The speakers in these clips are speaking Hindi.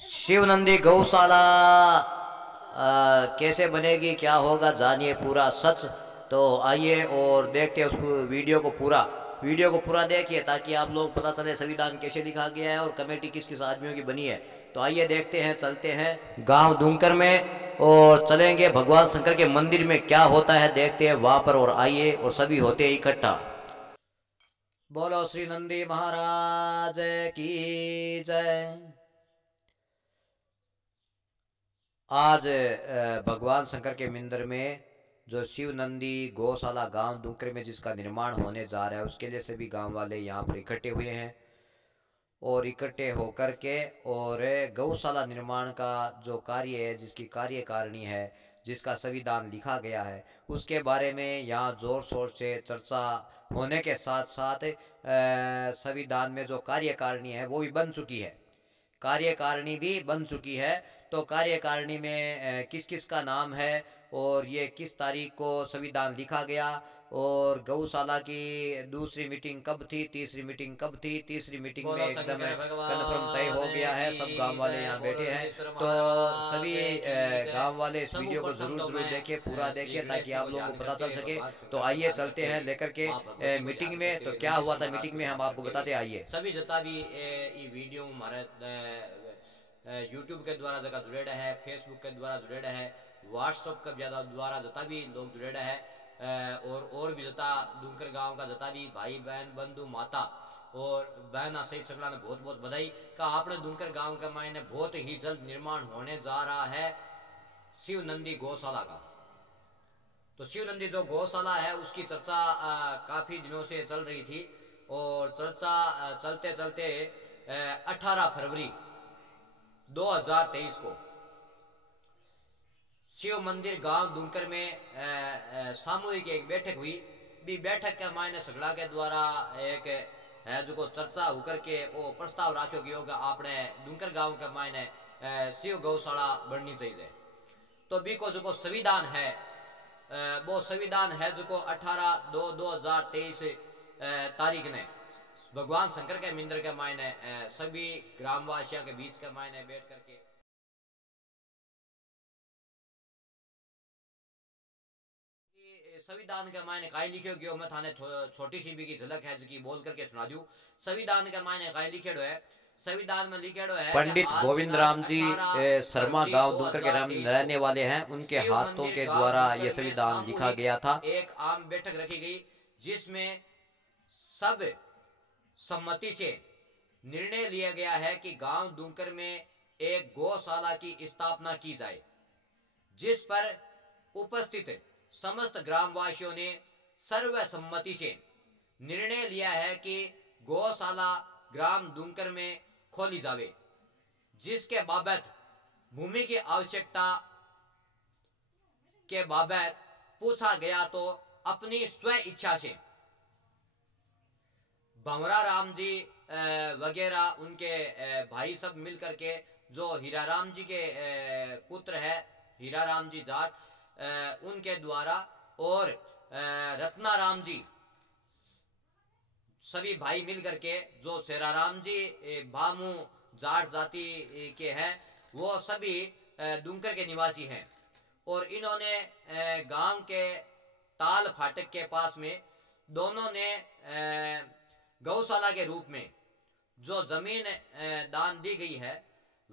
शिव नंदी गौशाला कैसे बनेगी, क्या होगा, जानिए पूरा सच। तो आइए और देखते हैं उसको, वीडियो को पूरा देखिए ताकि आप लोग पता चले संविधान कैसे लिखा गया है और कमेटी किस किस आदमियों की बनी है। तो आइए देखते हैं, चलते हैं गांव दुंकर में और चलेंगे भगवान शंकर के मंदिर में क्या होता है, देखते हैं वहां पर। और आइए और सभी होते हैं इकट्ठा। बोलो श्री नंदी महाराज की जय। आज भगवान शंकर के मंदिर में जो शिव नंदी गौशाला गांव दुंकरे में जिसका निर्माण होने जा रहा है, उसके लिए सभी गांव वाले यहाँ पर इकट्ठे हुए हैं। और इकट्ठे होकर के और गौशाला निर्माण का जो कार्य है, जिसकी कार्यकारिणी है, जिसका संविधान लिखा गया है, उसके बारे में यहाँ जोर शोर से चर्चा होने के साथ साथ संविधान में जो कार्यकारिणी है वो भी बन चुकी है। कार्यकारिणी भी बन चुकी है। तो कार्यकारिणी में किस किस का नाम है और ये किस तारीख को संविधान लिखा गया, और गौशाला की दूसरी मीटिंग कब थी, तीसरी मीटिंग कब थी, तीसरी मीटिंग में बोलो एकदम शंकर कन्फर्म तय भगवान हो गया है, की सब गांव वाले जय। यहाँ बोलो बैठे हैं। नंदीश्वर तो महाराज सभी की जय। गांव वाले इस वीडियो को सर्वप्रथम जरूर तो जरूर मैं देखिए, पूरा श्री देखिए गणेश ताकि जी आप को लोगों ध्यान को पता करते चल हुए, सके। भगवान तो शंकर को आइए ध्यान चलते करते हैं हुए, लेकर के माँ भगवती को मीटिंग ध्यान में। करते तो हुए, क्या हुआ नंदीश्वर था महाराज मीटिंग को में, हम ध्यान आपको करते हुए बताते, आइए। सभी जता भी ये वीडियो हमारे यूट्यूब के द्वारा जगह जुड़ेड़ा है, फेसबुक के द्वारा जुड़ेड़ा है, व्हाट्सअप के ज्यादा द्वारा जता भी लोग जुड़ेड़ा है, और भी जता दुंकर गांव का जता भी भाई बहन बंधु माता और बहना सहित सगला ने बहुत बहुत बधाई का। आपने दुनकर गांव के मायने बहुत ही जल्द निर्माण होने जा रहा है शिव नंदी गौशाला का। तो शिव नंदी जो गौशाला है उसकी चर्चा काफी दिनों से चल रही थी, और चर्चा चलते चलते 18 फरवरी 2023 को शिव मंदिर गांव दुंकर में सामूहिक एक बैठक हुई। भी बैठक के मायने सगड़ा के द्वारा एक है जो चर्चा होकर के वो प्रस्ताव रखो गयो कि आपने दुंकर गांव के मायने शिव गौशाला बननी चाहिए। तो बी को जो संविधान है, वो संविधान है जो 18/2/2023 तारीख ने भगवान शंकर के मंदिर के मायने सभी ग्रामवासियों के बीच के मायने बैठ करके संविधान के मायने काय लिखो गयो। मैं थाने छोटी सी भी की झलक है जी बोल करके सुना दूं। संविधान के मायने काय लिखेड़ो है, संविधान में लिखेड़ो है कि पंडित आज गोविंद दिनांक राम जी 18 शर्मा फरवरी गांव दुंकर के 2023 को रहने वाले हैं, उनके शिव हाथों मंदिर के गांव द्वारा दुंकर यह में संविधान लिखा सामूहिक गया था। एक आम बैठक रखी गई, जिसमें सब सम्मति से निर्णय लिया गया है कि गांव दुंकर में एक गौशाला की स्थापना की जाए, जिस पर उपस्थित समस्त ग्रामवासियों ने सर्वसम्मति से निर्णय लिया है कि गौशाला ग्राम दुंकर में खोली जावे, जिसके बाबत भूमि की आवश्यकता के बाबत पूछा गया तो अपनी स्व इच्छा से भंवरा राम जी वगैरह उनके भाई सब मिलकर के जो हीरा राम जी के पुत्र है हीरा राम जी जाट, उनके द्वारा और रत्ना राम जी सभी भाई मिलकर के जो शेरा राम जी भामू जाट जाति के हैं, वो सभी दुंकर के निवासी हैं। और इन्होंने गांव के ताल फाटक के पास में दोनों ने गौशाला के रूप में जो जमीन दान दी गई है,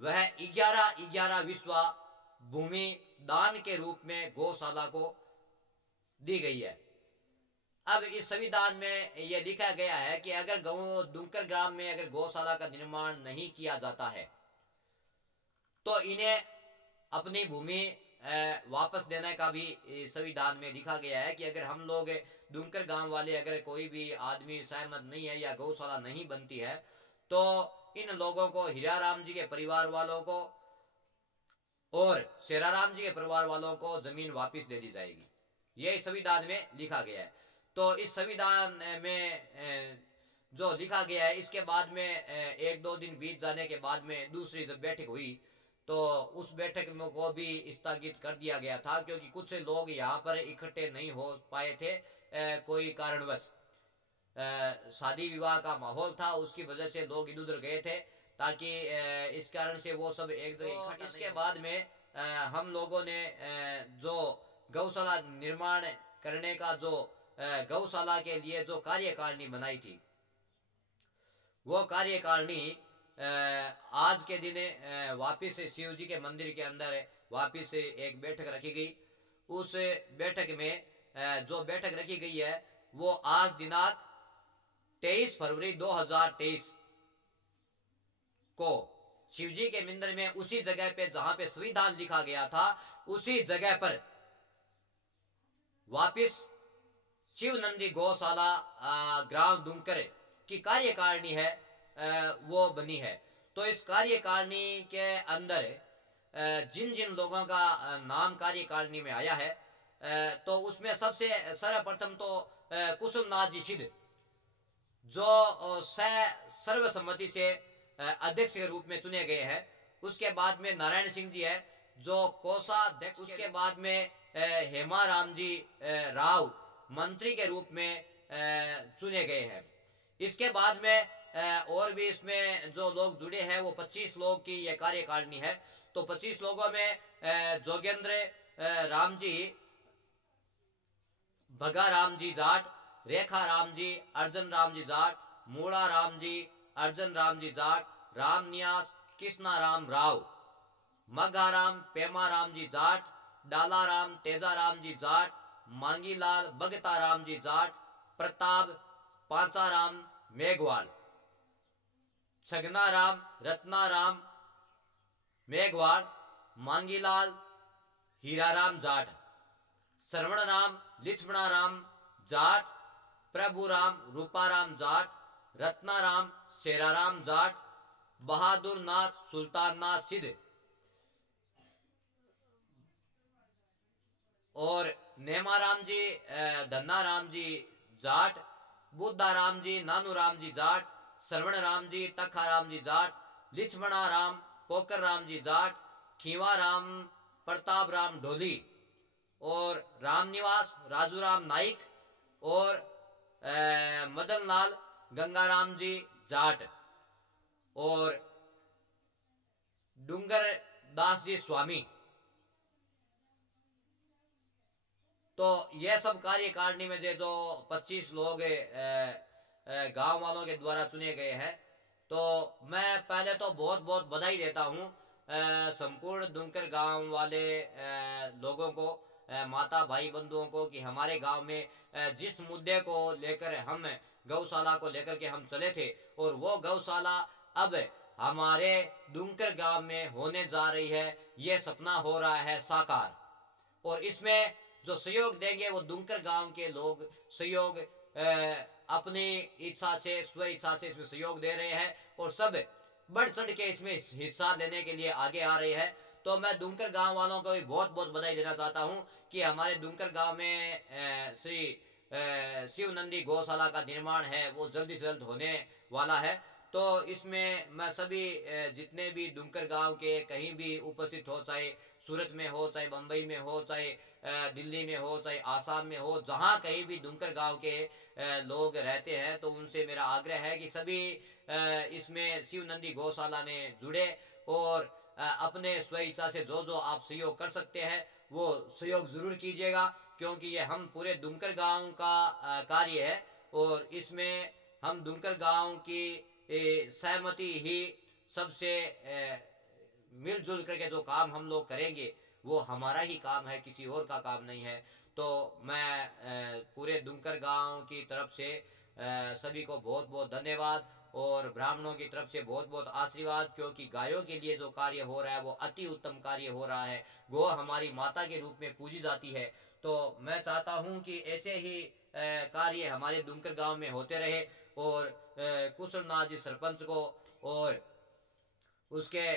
वह 11 विश्वा भूमि दान के रूप में गौशाला को दी गई है। अब इस संविधान में यह लिखा गया है कि अगर दुंकर ग्राम में अगर गौशाला का निर्माण नहीं किया जाता है तो इन्हें अपनी भूमि वापस देने का भी संविधान में लिखा गया है कि अगर हम लोग दुंकर गांव वाले अगर कोई भी आदमी सहमत नहीं है या गौशाला नहीं बनती है, तो इन लोगों को हीरा राम जी के परिवार वालों को और शेरा राम जी के परिवार वालों को जमीन वापस दे दी जाएगी। यह संविधान में लिखा गया है। तो इस संविधान में जो लिखा गया है, इसके बाद में एक दो दिन बीत जाने के बाद में दूसरी जब बैठक हुई तो उस बैठक में को भी स्थगित कर दिया गया था, क्योंकि कुछ लोग यहाँ पर इकट्ठे नहीं हो पाए थे कोई कारणवश। शादी विवाह का माहौल था, उसकी वजह से लोग इधर उधर गए थे ताकि इस कारण से वो सब एक जगह इकट्ठा। इसके बाद में हम लोगों ने जो गौशाला निर्माण करने का जो गौशाला के लिए जो कार्यकारिणी बनाई थी, वो कार्यकारिणी आज के दिन वापिस शिव जी के मंदिर के अंदर वापिस एक बैठक रखी गई। उस बैठक में जो बैठक रखी गई है वो आज दिनांक 23 फरवरी 2023 को शिवजी के मंदिर में उसी जगह पे जहां पे संविधान लिखा गया था, उसी जगह पर वापिस शिव नंदी गौशाला ग्राम दुंकर की कार्यकारिणी है वो बनी है। तो इस कार्यकारिणी के अंदर जिन जिन लोगों का नाम कार्यकारिणी में आया है, तो उसमें सबसे सर्वप्रथम तो कुसुमनाथ जी सिद्ध जो सर्वसम्मति से अध्यक्ष के रूप में चुने गए हैं। उसके बाद में नारायण सिंह जी है जो कोषाध्यक्ष। उसके बाद में हेमाराम जी राव मंत्री के रूप में चुने गए हैं। इसके बाद में और भी इसमें जो लोग जुड़े हैं वो 25 लोग की ये कार्यकारिणी है। तो 25 लोगों में जोगेंद्र राम जी, भगा राम जी जाट, रेखा राम जी, अर्जन राम जी जाट, मूड़ा राम जी, अर्जन राम जी जाट, राम न्यास, कृष्णा राम राव, मघाराम पेमाराम जी जाट, डालाराम तेजाराम जी जाट, मांगीलाल भगताराम जी जाट, प्रताप पांचाराम मेघवाल, छगनाराम रत्नाराम मेघवाल, मांगीलाल हीराराम जाट, श्रवणराम लिक्ष्मणाराम जाट, प्रभुराम रूपाराम जाट, रत्नाराम शेराराम जाट, बहादुर नाथ सुल्तान नाथ सिद्ध और नेमाराम जी धन्नाराम जी जाट, बुद्धाराम जी नानूराम जी जाट, श्रवण राम जी तखाराम जी जाट, लिक्ष्मणा राम पोकर राम जी जाट, खीवा राम प्रताप राम ढोली और रामनिवास राजूराम नाइक और मदन लाल गंगाराम जी जाट और डूंगर दास जी स्वामी। तो यह सब कार्यकारिणी में जो 25 लोग गांव वालों के द्वारा चुने गए हैं। तो मैं पहले तो बहुत बहुत बधाई देता हूं संपूर्ण दुंकर गांव वाले लोगों को, माता भाई बंधुओं को कि हमारे गांव में जिस मुद्दे को लेकर हम गौशाला को लेकर के हम चले थे और वो गौशाला अब हमारे दुंकर गांव में होने जा रही है, ये सपना हो रहा है साकार। और इसमें जो सहयोग देंगे वो दुंकर गांव के लोग सहयोग अपनी इच्छा से स्व इच्छा से इसमें सहयोग दे रहे हैं और सब बढ़ चढ़ के इसमें हिस्सा लेने के लिए आगे आ रहे हैं। तो मैं दुंकर गांव वालों को भी बहुत बहुत बधाई देना चाहता हूं कि हमारे दुंकर गांव में श्री शिव नंदी गौशाला का निर्माण है वो जल्दी से जल्द होने वाला है। तो इसमें मैं सभी जितने भी दुंकर गांव के कहीं भी उपस्थित हो, चाहे सूरत में हो, चाहे बम्बई में हो, चाहे दिल्ली में हो, चाहे आसाम में हो, जहां कहीं भी दुंकर गांव के लोग रहते हैं, तो उनसे मेरा आग्रह है कि सभी इसमें शिव नंदी गौशाला में जुड़े और अपने स्व इच्छा से जो जो आप सहयोग कर सकते हैं वो सहयोग जरूर कीजिएगा, क्योंकि ये हम पूरे दुंकर गांव का कार्य है और इसमें हम दुंकर गांव की सहमति ही सबसे मिलजुल करके जो काम हम लोग करेंगे वो हमारा ही काम है, किसी और का काम नहीं है। तो मैं पूरे दुंकर गांव की तरफ से सभी को बहुत बहुत धन्यवाद और ब्राह्मणों की तरफ से बहुत बहुत आशीर्वाद, क्योंकि गायों के लिए जो कार्य हो रहा है वो अति उत्तम कार्य हो रहा है। गौ हमारी माता के रूप में पूजी जाती है। तो मैं चाहता हूं कि ऐसे ही कार्य हमारे दुंकर गांव में होते रहे और कुशलनाथ जी सरपंच को और उसके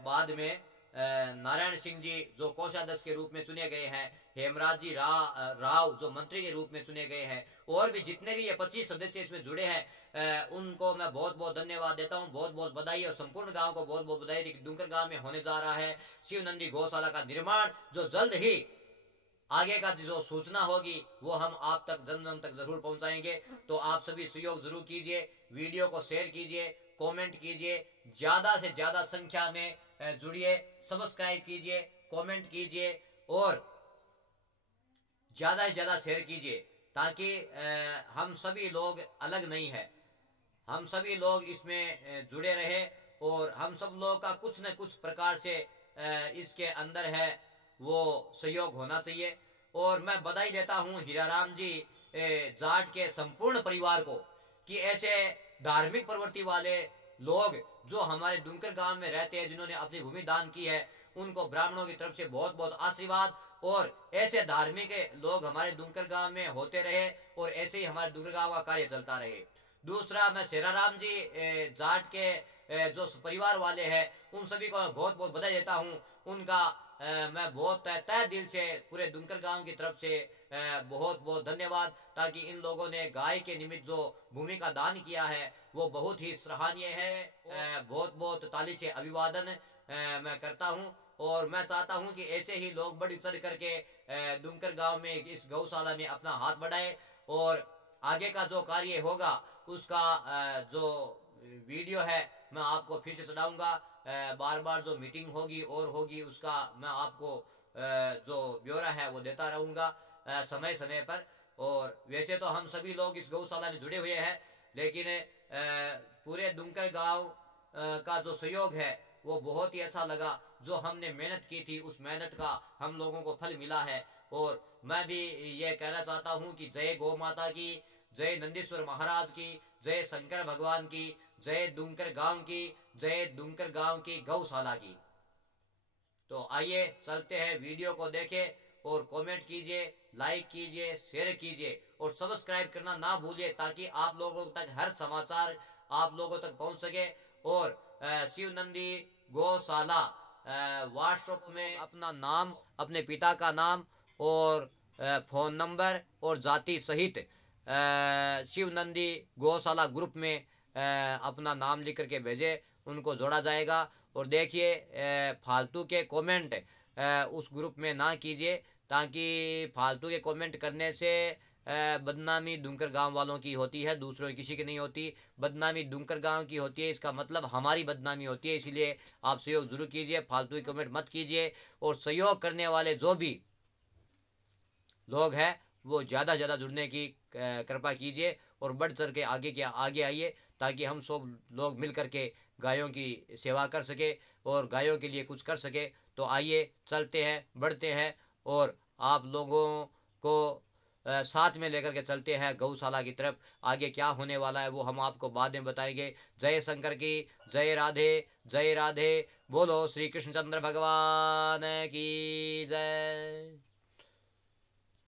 बाद में नारायण सिंह जी जो कोषाध्यक्ष के रूप में चुने गए हैं, हेमराज जी राव जो मंत्री के रूप में चुने गए हैं, और भी जितने भी ये 25 सदस्य इसमें जुड़े हैं उनको मैं बहुत बहुत धन्यवाद देता हूं, बहुत बहुत बधाई। और संपूर्ण गांव को बहुत बहुत बधाई कि दुंकर गांव में होने जा रहा है शिव नंदी गौशाला का निर्माण, जो जल्द ही आगे का जो सूचना होगी वो हम आप तक जन जन तक जरूर पहुंचाएंगे। तो आप सभी सहयोग जरूर कीजिए, वीडियो को शेयर कीजिए, कमेंट कीजिए, ज़्यादा से ज़्यादा संख्या में जुड़िए, सब्सक्राइब कीजिए, कमेंट कीजिए और ज़्यादा से ज़्यादा शेयर कीजिए, ताकि हम सभी लोग अलग नहीं है, हम सभी लोग इसमें जुड़े रहे और हम सब लोग का कुछ न कुछ प्रकार से इसके अंदर है वो सहयोग होना चाहिए। और मैं बधाई देता हूँ हीराराम जी जाट के संपूर्ण परिवार को कि ऐसे धार्मिक प्रवृत्ति वाले लोग जो हमारे दुंकर गांव में रहते हैं, जिन्होंने अपनी भूमि दान की है, उनको ब्राह्मणों की तरफ से बहुत बहुत आशीर्वाद। और ऐसे धार्मिक लोग हमारे दुंकर गांव में होते रहे और ऐसे ही हमारे दुंकर गांव का कार्य चलता रहे। दूसरा, मैं शेराराम जी जाट के जो परिवार वाले हैं, उन सभी को बहुत बहुत बधाई देता हूँ। उनका मैं बहुत तय दिल से पूरे दुंकर गांव की तरफ से बहुत बहुत धन्यवाद, ताकि इन लोगों ने गाय के निमित्त जो भूमि का दान किया है वो बहुत ही सराहनीय है। बहुत बहुत ताली से अभिवादन मैं करता हूँ और मैं चाहता हूँ कि ऐसे ही लोग बढ़ चढ़ करके दुंकर गांव में इस गौशाला में अपना हाथ बढ़ाए और आगे का जो कार्य होगा उसका जो वीडियो है मैं आपको फिर से चढ़ाऊंगा। बार बार जो मीटिंग होगी और होगी उसका मैं आपको जो ब्यौरा है वो देता रहूंगा समय समय पर। और वैसे तो हम सभी लोग इस गौशाला में जुड़े हुए हैं, लेकिन पूरे दुंकर गांव का जो सहयोग है वो बहुत ही अच्छा लगा। जो हमने मेहनत की थी उस मेहनत का हम लोगों को फल मिला है। और मैं भी ये कहना चाहता हूँ कि जय गौ माता की, जय नंदीश्वर महाराज की, जय शंकर भगवान की, जय दुंकर गांव की, जय दुंकर गांव की गौशाला की। तो आइए चलते हैं, वीडियो को देखें और कमेंट कीजिए, लाइक कीजिए, शेयर कीजिए और सब्सक्राइब करना ना भूलिए, ताकि आप लोगों तक हर समाचार आप लोगों तक पहुंच सके। और शिव नंदी गौशाला व्हाट्सएप में अपना नाम, अपने पिता का नाम और फ़ोन नंबर और जाति सहित शिव नंदी गौशाला ग्रुप में अपना नाम लिख करके भेजे, उनको जोड़ा जाएगा। और देखिए फालतू के कमेंट उस ग्रुप में ना कीजिए, ताकि फालतू के कमेंट करने से बदनामी दुंकर गांव वालों की होती है, दूसरों किसी की नहीं होती। बदनामी दुंकर गांव की होती है, इसका मतलब हमारी बदनामी होती है। इसलिए आप सहयोग जरूर कीजिए, फालतू के कमेंट मत कीजिए। और सहयोग करने वाले जो भी लोग हैं वो ज़्यादा से ज़्यादा जुड़ने की कृपा कीजिए और बढ़ चढ़ के आगे आइए, ताकि हम सब लोग मिल करके गायों की सेवा कर सके और गायों के लिए कुछ कर सके। तो आइए चलते हैं, बढ़ते हैं और आप लोगों को साथ में लेकर के चलते हैं गौशाला की तरफ। आगे क्या होने वाला है वो हम आपको बाद में बताएंगे। जय शंकर की, जय राधे, जय राधे। बोलो श्री कृष्णचंद्र भगवान की जय।